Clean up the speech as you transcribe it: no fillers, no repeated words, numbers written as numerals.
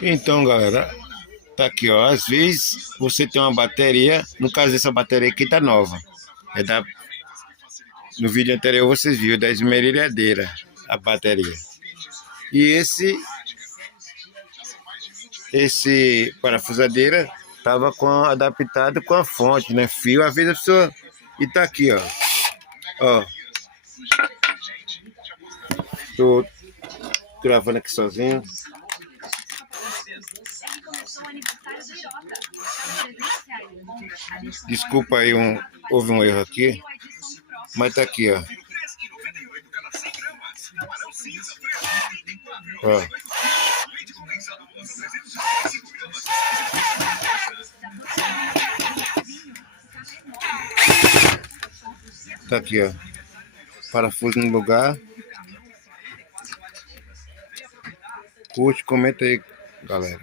Então, galera, tá aqui, ó. Às vezes você tem uma bateria, no caso dessa bateria aqui tá nova. É da, no vídeo anterior vocês viram da esmerilhadeira a bateria. E esse parafusadeira tava adaptado com a fonte, né? Fio, às vezes a pessoa. E tá aqui, ó. Ó. Tô gravando aqui sozinho. Desculpa aí, houve um erro aqui. Mas tá aqui, ó. Ó. Tá aqui, ó. Parafuso no lugar. Curte, comenta aí, galera.